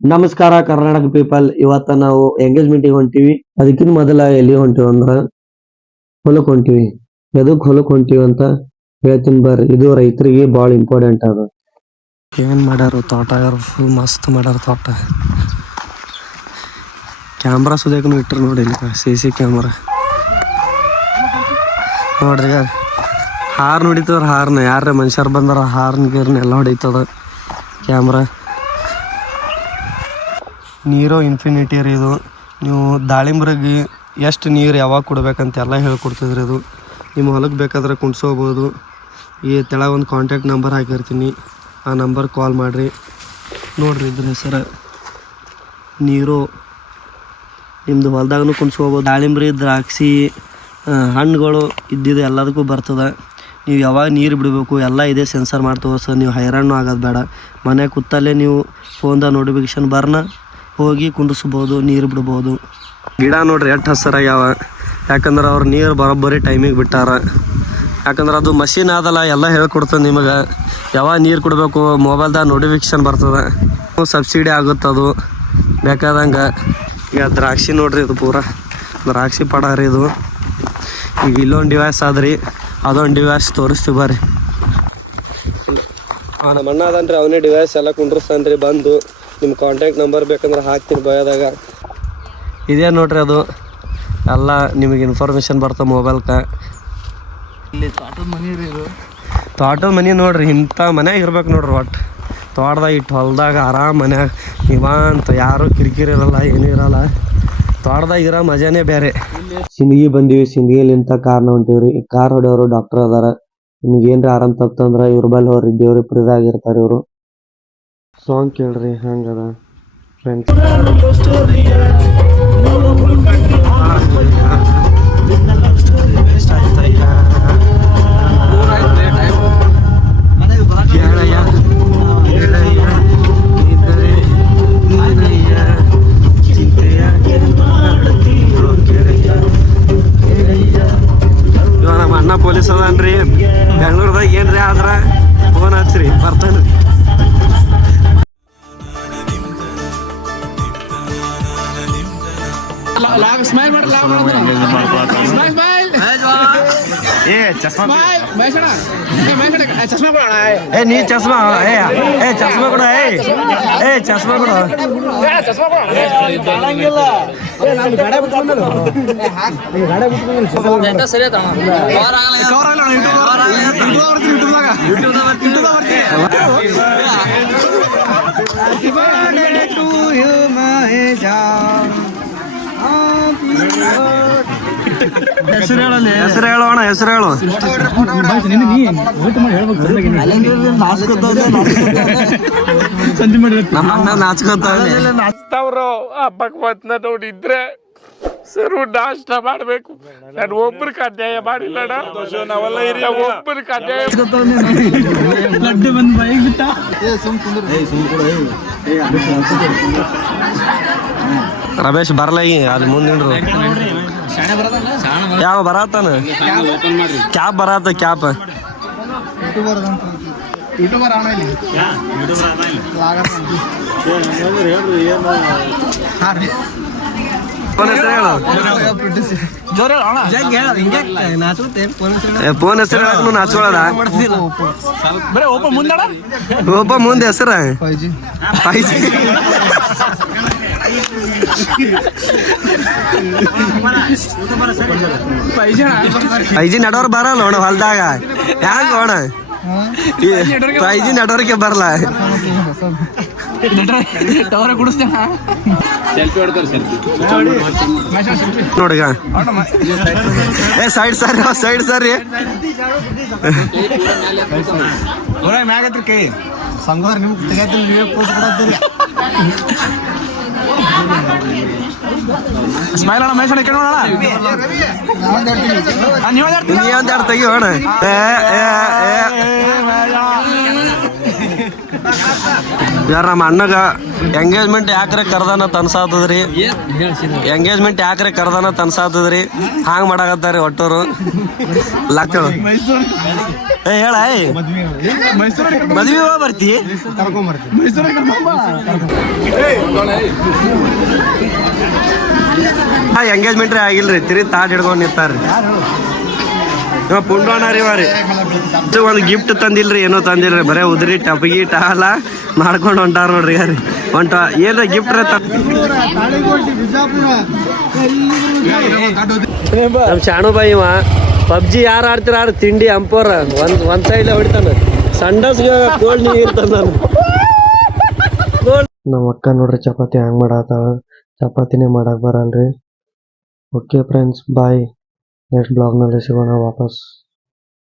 ನಮಸ್ಕಾರ, ಕರ್ನಾಟಕ ಪೀಪಲ್. ಇವತ್ತ ನಾವು ಎಂಗೇಜ್ಮೆಂಟಿಗೆ ಹೊಂಟಿವಿ. ಅದಕ್ಕಿಂತ ಮೊದಲ ಎಲ್ಲಿ ಹೊಂಟಿವಿ ಅಂದ್ರ ಹೊಲಕ್ ಹೊಂಟಿವಿ. ಎದಕ್ ಹೊಲಕ್ ಹೊಂಟಿವಿ ಅಂತ ಹೇಳ್ತೀನಿ ಬರ್ರಿ. ಇದು ರೈತರಿಗೆ ಬಹಳ ಇಂಪಾರ್ಟೆಂಟ್ ಅದ. ಏನ್ ಮಾಡ್ಯಾರ ತೋಟ? ಫುಲ್ ಮಸ್ತ್ ಮಾಡ್ಯಾರ ತೋಟ. ಕ್ಯಾಮ್ರಾ ಸುದೇಕನು ಇಟ್ಟರು ನೋಡಿ ಇಲ್ಲಿ ಸಿ ಸಿ ಕ್ಯಾಮ್ರಾ ನೋಡ್ರಿ ಹಾರ್ನ್ ಹೊಡಿತದ್ರ ಹಾರ್ನ್. ಯಾರ ಮನುಷ್ಯರು ಬಂದಾರ, ಹಾರ್ನ್, ಗೀರ್ನ್ ಎಲ್ಲ ಹೊಡಿತದ ಕ್ಯಾಮ್ರಾ ನೀರು ಇನ್ಫಿನಿಟಿ ರೀ ಇದು. ನೀವು ದಾಳಿಂಬ್ರಿಗೆ ಎಷ್ಟು ನೀರು ಯಾವಾಗ ಕೊಡ್ಬೇಕಂತ ಎಲ್ಲ ಹೇಳ್ಕೊಡ್ತದ್ರಿ ಇದು. ನಿಮ್ಮ ಹೊಲಕ್ಕೆ ಬೇಕಾದ್ರೆ ಕುಣ್ಸೋಬೋದು ಈ ತೆಳಗೆ ಒಂದು ಕಾಂಟ್ಯಾಕ್ಟ್ ನಂಬರ್ ಹಾಕಿರ್ತೀನಿ. ಆ ನಂಬರ್ ಕಾಲ್ ಮಾಡಿರಿ. ನೋಡಿರಿ ಇದ್ರ ಹೆಸರು. ನೀರು ನಿಮ್ಮದು ಹೊಲ್ದಾಗೂ ಕುಣ್ಸ್ಕೋಬೋದು ದಾಳಿಂಬ್ರಿ, ದ್ರಾಕ್ಷಿ ಹಣ್ಣುಗಳು ಇದ್ದಿದ್ದು ಎಲ್ಲದಕ್ಕೂ ಬರ್ತದೆ. ನೀವು ಯಾವಾಗ ನೀರು ಬಿಡಬೇಕು, ಎಲ್ಲ ಇದೆ ಸೆನ್ಸರ್ ಮಾಡ್ತವೆ ಸರ್. ನೀವು ಹೈರಾಣು ಆಗೋದು ಬೇಡ. ಮನೆ ಕೂತಲ್ಲೇ ನೀವು ಫೋನ್ದಾಗ ನೋಟಿಫಿಕೇಶನ್ ಬರ್ನ. ಹೋಗಿ ಕುಂಡಿಸ್ಬೋದು, ನೀರು ಬಿಡ್ಬೋದು. ಗಿಡ ನೋಡ್ರಿ ಎಷ್ಟು ಹಸ್ರಾಗ್ಯಾವ. ಯಾಕಂದ್ರೆ ಅವ್ರು ನೀರು ಬರೋಬ್ಬರಿ ಟೈಮಿಗೆ ಬಿಟ್ಟಾರ. ಯಾಕಂದ್ರೆ ಅದು ಮಷೀನ್ ಆದಲ್ಲ ಎಲ್ಲ ಹೇಳ್ಕೊಡ್ತದೆ ನಿಮಗೆ. ಯಾವಾಗ ನೀರು ಕೊಡಬೇಕು ಮೊಬೈಲ್ದಾಗ ನೋಟಿಫಿಕೇಶನ್ ಬರ್ತದೆ. ಸಬ್ಸಿಡಿ ಆಗುತ್ತೆ ಅದು, ಬೇಕಾದಂಗೆ. ಈಗ ದ್ರಾಕ್ಷಿ ನೋಡ್ರಿ ಇದು ಪೂರ. ದ್ರಾಕ್ಷಿ ಪಡ ಇದು. ಈಗ ಇಲ್ಲೊಂದು ಡಿವೈಸ್ ಆದ್ರಿ, ಅದೊಂದು ಡಿವೈಸ್ ತೋರಿಸ್ತೀವಿ ಬರ್ರಿ. ನಮ್ಮ ಅಣ್ಣ ಅದನ್ರಿ ಅವನೇ ಡಿವೈಸ್ ಎಲ್ಲ ಕುಂಡ್ರಸ್ತಾನ್ರಿ ಬಂದು ನಿಮ್ಮ ಕಾಂಟ್ಯಾಕ್ಟ್ ನಂಬರ್ ಬೇಕಂದ್ರೆ ಹಾಕ್ತೀನಿ ಬಯದಾಗ ಇದೇ ನೋಡ್ರಿ ಅದು. ಎಲ್ಲ ನಿಮಗೆ ಇನ್ಫಾರ್ಮೇಷನ್ ಬರ್ತದೆ ಮೊಬೈಲ್ಕ ಇಲ್ಲಿ ತೋಟದ ಮನೆ ರೀ ಇದು. ತೋಟದ ಮನೆ ನೋಡ್ರಿ ಇಂಥ ಮನ್ಯಾಗ ಇರ್ಬೇಕು ನೋಡ್ರಿ ಒಟ್ಟು. ತೋಟದಾಗ ಇಟ್ಟು ಹೊಲ್ದಾಗ ಆರಾಮ್ ಮನ್ಯಾಗ ನಿವಾಂತ ಯಾರು ಕಿರಿಕಿರಿ ಇರಲ್ಲ ಏನೂ ಇರಲ್ಲ. ತೋಟದಾಗ ಇರೋ ಮಜಾನೇ ಬೇರೆ. ಸಿಂದಗಿ ಬಂದಿವಿ ಸಿಂದಗಿಲಿಂತ ಕಾರ್ನ ಹೊಂಟಿವ್ರಿ ಈ ಕಾರ್ ಹೊಡೆಯವರು ಡಾಕ್ಟರ್ ಅದಾರ. ನಿಮ್ಗೆ ಏನ್ರ ಆರಾಮ್ ತಪ್ಪತಂದ್ರ ಇವ್ರ ಬಲ್ ಹೋರಿ ದೇವ್ರ ಪ್ರಿದಾಗ ಇರ್ತಾರ ಇವ್ರು. ಸಾಂಗ್ ಕೇಳ್ರಿ ಹಂಗದ? ಫ್ರೆಂಡ್ಸ್ ಲಾಗ್ ಸ್ಮೈಲ್ ಮಾಡಿ ಲಾಗ್ ಸ್ಮೈಲ್ ಸ್ಮೈಲ್ ಏ ಚಸ್ಮಾ ಸ್ಮೈಲ್ ಮಹೇಶಣ್ಣ ಏ ಮಹೇಶಣ್ಣ ಏ, ಚಸ್ಮಾ ಕೊಡೋಣ ಏ ನೀ ಚಸ್ಮಾ ಏ ಏ ಚಸ್ಮಾ ಕೊಡ ಏ ಏ ಚಸ್ಮಾ ಕೊಡ ಹೆಸರು ಹೇಳಲಿ ಹೆಸರು ಹೇಳೋಣ ಹೆಸರು ಹೇಳು ನಮ್ಮ ಅಣ್ಣ ನಾಚ್ಕೊತಾವೆ ಅವರು ಆ ಭಗವಂತನ ನೋಡಿದ್ರೆ ಸರು ನಾಷ್ಟ ಮಾಡ್ಬೇಕು. ನಾನು ಒಬ್ರು ಅನ್ಯಾಯ ಮಾಡಿಲ್ಲ ನಾವೆಲ್ಲ ಒಬ್ರಿಗೆ ಅನ್ಯಾಯ ರಮೇಶ್ ಬರಲ್ಲ ಈ ಅಲ್ಲಿ ಮುಂದೆ ನಿಂಡ್ರು ಯಾವ ಬರತ್ತಾನ? ಕ್ಯಾಪ್ ಬರತ್ತ ಕ್ಯಾಪ್. ಫೋನ್ ಹೆಸರು ಹೇಳಕ್ ಮುಂದಣ ಒಬ್ಬ ಮುಂದೆ ಹೆಸರ? Five G. Five G network ಬರಲ್ಲ ಅಣ್ಣ ಹೊಲ್ದಾಗ. ಯಾಕೆ ಅಣ್ಣ ಫೈ ಜಿ ನೆಟ್ವರ್ಕ್ ಬರಲ್ಲ. ನೋಡಿಗ ಏ ಸೈಡ್ ಸರ್ ಸೈಡ್ ಸರ್ ಮ್ಯಾಗತ್ರಿ ಕೈ ಸಂಗೋರ್ ನಿಮ್ಗೆ ನೀವೇ ಪೋಸ್ಟ್ ಕೊಡತ್ತೀರಿ ಸ್ಮೈಲ್ ಅಣ್ಣ ಮಹೇಶ್ ಅಣ್ಣ ಕೇಳೋಣ ನೀವು ನೀ ಅಂತ ಯಾರು ತೆಗಿಯೋಣ ಏ ಏ ಏ ಯಾರ ನಮ್ಮ ಅಣ್ಣಗ ಎಂಗೇಜ್ಮೆಂಟ್ ಯಾಕ್ರೆ ಕರ್ದಾನ ತನ್ಸಾತದ್ರಿ? ಎಂಗೇಜ್ಮೆಂಟ್ ಯಾಕ್ರೆ ಕರ್ದಾನ ತನ್ಸಾತದ್ರಿ? ಹಾಂಗ್ ಮಾಡಾಕತ್ತಾರಿ ಒಟ್ಟೋರು? ಲಕ್ಕ ಏ, ಹೇಳ ಮದ್ವಿ ಬರ್ತಿ? ಹಾ ಎಂಗೇಜ್ಮೆಂಟ್ ಆಗಿಲ್ರಿ ತಿರಿ ತಾಟ್ ಹಿಡ್ಕೊಂಡ್ ನಿಂತಾರ್ರಿ. ಇವ ಪುಂಡೋಣ ರೀ. ಒಂದು ಗಿಫ್ಟ್ ತಂದಿಲ್ರಿ, ಏನೋ ತಂದಿಲ್ರಿ, ಬರೇ ಉದ್ರಿ, ಟಪಗಿ ಟಾಲ ಮಾಡ್ಕೊಂಡು ಹೊಂಟಾರ ನೋಡ್ರಿ ಯಾರಿ ಹೊಂಟ ಏನ ಗಿಫ್ಟ್ ನಮ್ ಶಾಣು ಬಾಯಿ ಇವ. ಪಬ್ಜಿ ಯಾರು ಆಡ್ತೀರ ಆಡ್ ತಿಂಡಿ ಅಂಪೋರ ಒಂದ್ ಒಂದ್ ಸೈಡ್ ಹೊಡಿತಾನ. ಸಂಡಸ್ ಕೋಲ್ಡ್ ನೀರ್ ತಂದಾನ ನಮ್ಮ ಅಕ್ಕ ನೋಡ್ರಿ ಚಪಾತಿ ಹಂಗ್ ಮಾಡಾತಾಳ. ಚಪಾತಿನೇ ಮಾಡಕ್ ಬರಲ್ರಿ. ಓಕೆ ಫ್ರೆಂಡ್ಸ್ ಬಾಯ್ ನೆಕ್ಸ್ಟ್ ಬ್ಲಾಗ್ನಲ್ಲಿ ಸಿಗೋಣ ವಾಪಸ್.